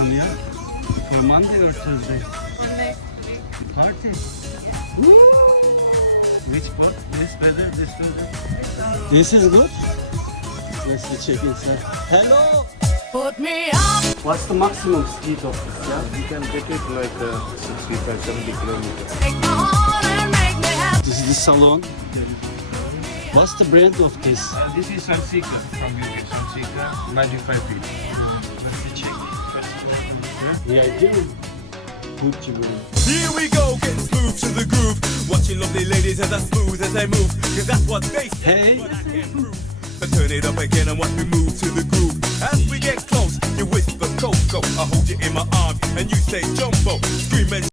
welcome you for Monday or Tuesday. Monday. Party. Woo! Which boat? This weather, this weather. This is good. Let's check inside. Hello! Put me up. What's the maximum speed of this? Yeah? You can get it like 65, 70 kilometers. Take my heart and make me happy. This is the salon. What's the brand of this? This is Sunseeker from UK. Sunseeker, 95 feet. Let's check. Yeah, I do. Good to Here we go, getting smooth to the groove. Watching lovely ladies as I smooth as they move. Cause that's what they say, Hey. but I can't prove. So turn it up again and watch me move to the groove. As we get close, you whisper Coco. I hold you in my arms and you say Jumbo. Scream and